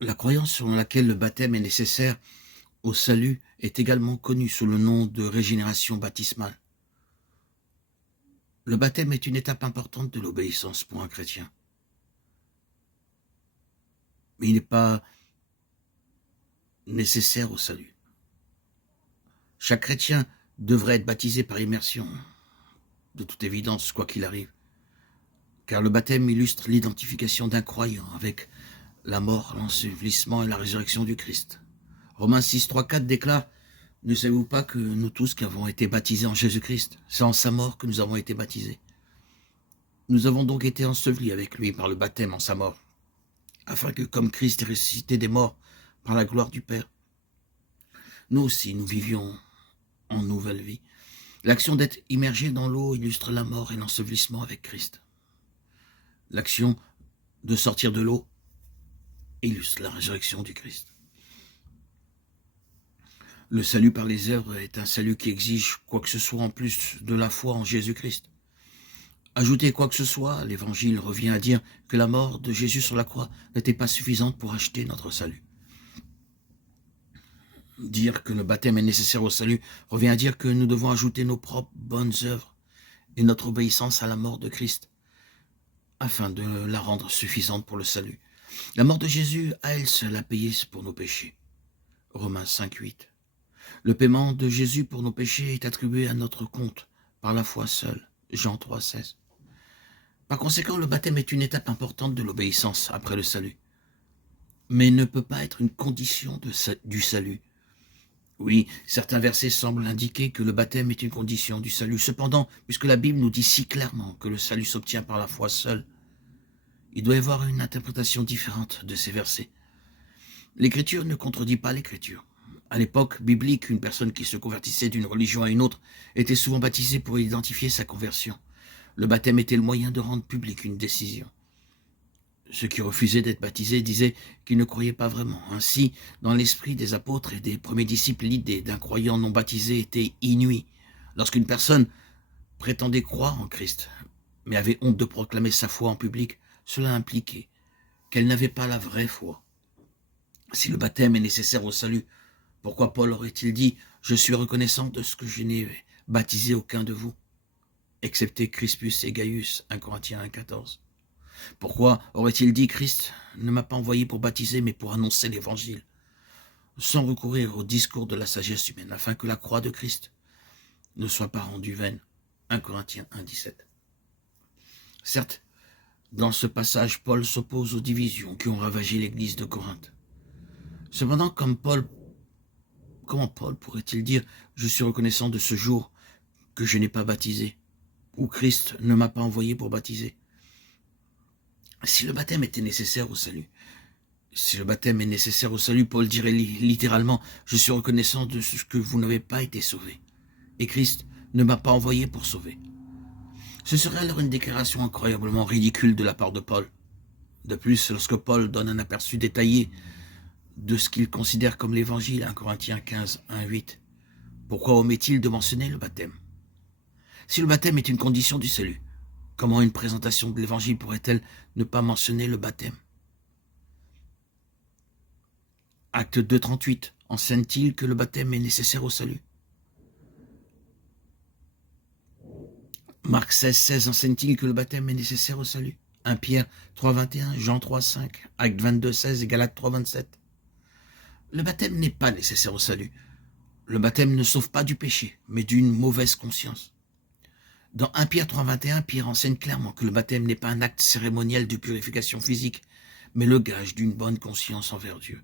La croyance selon laquelle le baptême est nécessaire au salut est également connue sous le nom de régénération baptismale. Le baptême est une étape importante de l'obéissance pour un chrétien. Mais il n'est pas nécessaire au salut. Chaque chrétien devrait être baptisé par immersion, de toute évidence, quoi qu'il arrive. Car le baptême illustre l'identification d'un croyant avec la mort, l'ensevelissement et la résurrection du Christ. Romains 6, 3, 4 déclare « Ne savez-vous pas que nous tous qui avons été baptisés en Jésus-Christ, c'est en sa mort que nous avons été baptisés. Nous avons donc été ensevelis avec lui par le baptême en sa mort, afin que, comme Christ est ressuscité des morts par la gloire du Père, nous aussi nous vivions en nouvelle vie. » L'action d'être immergé dans l'eau illustre la mort et l'ensevelissement avec Christ. L'action de sortir de l'eau illustre la résurrection du Christ. Le salut par les œuvres est un salut qui exige quoi que ce soit en plus de la foi en Jésus-Christ. Ajouter quoi que ce soit, l'Évangile revient à dire que la mort de Jésus sur la croix n'était pas suffisante pour acheter notre salut. Dire que le baptême est nécessaire au salut revient à dire que nous devons ajouter nos propres bonnes œuvres et notre obéissance à la mort de Christ, afin de la rendre suffisante pour le salut. La mort de Jésus, à elle seule, a payé pour nos péchés. Romains 5, 8. Le paiement de Jésus pour nos péchés est attribué à notre compte par la foi seule. Jean 3, 16. Par conséquent, le baptême est une étape importante de l'obéissance après le salut, mais ne peut pas être une condition du salut. Oui, certains versets semblent indiquer que le baptême est une condition du salut. Cependant, puisque la Bible nous dit si clairement que le salut s'obtient par la foi seule, il doit y avoir une interprétation différente de ces versets. L'Écriture ne contredit pas l'Écriture. À l'époque biblique, une personne qui se convertissait d'une religion à une autre était souvent baptisée pour identifier sa conversion. Le baptême était le moyen de rendre publique une décision. Ceux qui refusaient d'être baptisés disaient qu'ils ne croyaient pas vraiment. Ainsi, dans l'esprit des apôtres et des premiers disciples, l'idée d'un croyant non baptisé était inouïe. Lorsqu'une personne prétendait croire en Christ, mais avait honte de proclamer sa foi en public, cela impliquait qu'elle n'avait pas la vraie foi. Si le baptême est nécessaire au salut, pourquoi Paul aurait-il dit « Je suis reconnaissant de ce que je n'ai baptisé aucun de vous » excepté Crispus et Gaius, 1 Corinthiens 1, 14. Pourquoi aurait-il dit « Christ ne m'a pas envoyé pour baptiser, mais pour annoncer l'évangile » sans recourir au discours de la sagesse humaine, afin que la croix de Christ ne soit pas rendue vaine. 1 Corinthiens 1, 17. Certes, dans ce passage, Paul s'oppose aux divisions qui ont ravagé l'église de Corinthe. Cependant, comment Paul pourrait-il dire « Je suis reconnaissant de ce jour que je n'ai pas baptisé » ou « Christ ne m'a pas envoyé pour baptiser » ? Si le baptême était nécessaire au salut, Paul dirait littéralement « Je suis reconnaissant de ce que vous n'avez pas été sauvés, et Christ ne m'a pas envoyé pour sauver. » Ce serait alors une déclaration incroyablement ridicule de la part de Paul. De plus, lorsque Paul donne un aperçu détaillé de ce qu'il considère comme l'évangile, 1 Corinthiens 15, 1, 8, pourquoi omet-il de mentionner le baptême ? Si le baptême est une condition du salut, comment une présentation de l'évangile pourrait-elle ne pas mentionner le baptême ? Acte 2, 38 enseigne-t-il que le baptême est nécessaire au salut ? Marc 16, 16 enseigne-t-il que le baptême est nécessaire au salut ? 1 Pierre 3, 21, Jean 3, 5, Acte 22, 16 et Galates 3, 27. Le baptême n'est pas nécessaire au salut. Le baptême ne sauve pas du péché, mais d'une mauvaise conscience. Dans 1 Pierre 3, 21, Pierre enseigne clairement que le baptême n'est pas un acte cérémoniel de purification physique, mais le gage d'une bonne conscience envers Dieu.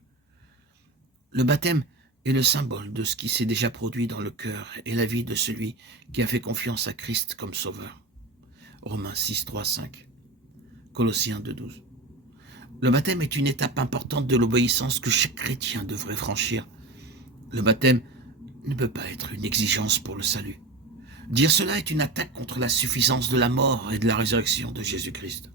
Le baptême est le symbole de ce qui s'est déjà produit dans le cœur et la vie de celui qui a fait confiance à Christ comme sauveur. Romains 6, 3, 5. Colossiens 2, 12. Le baptême est une étape importante de l'obéissance que chaque chrétien devrait franchir. Le baptême ne peut pas être une exigence pour le salut. Dire cela est une attaque contre la suffisance de la mort et de la résurrection de Jésus-Christ.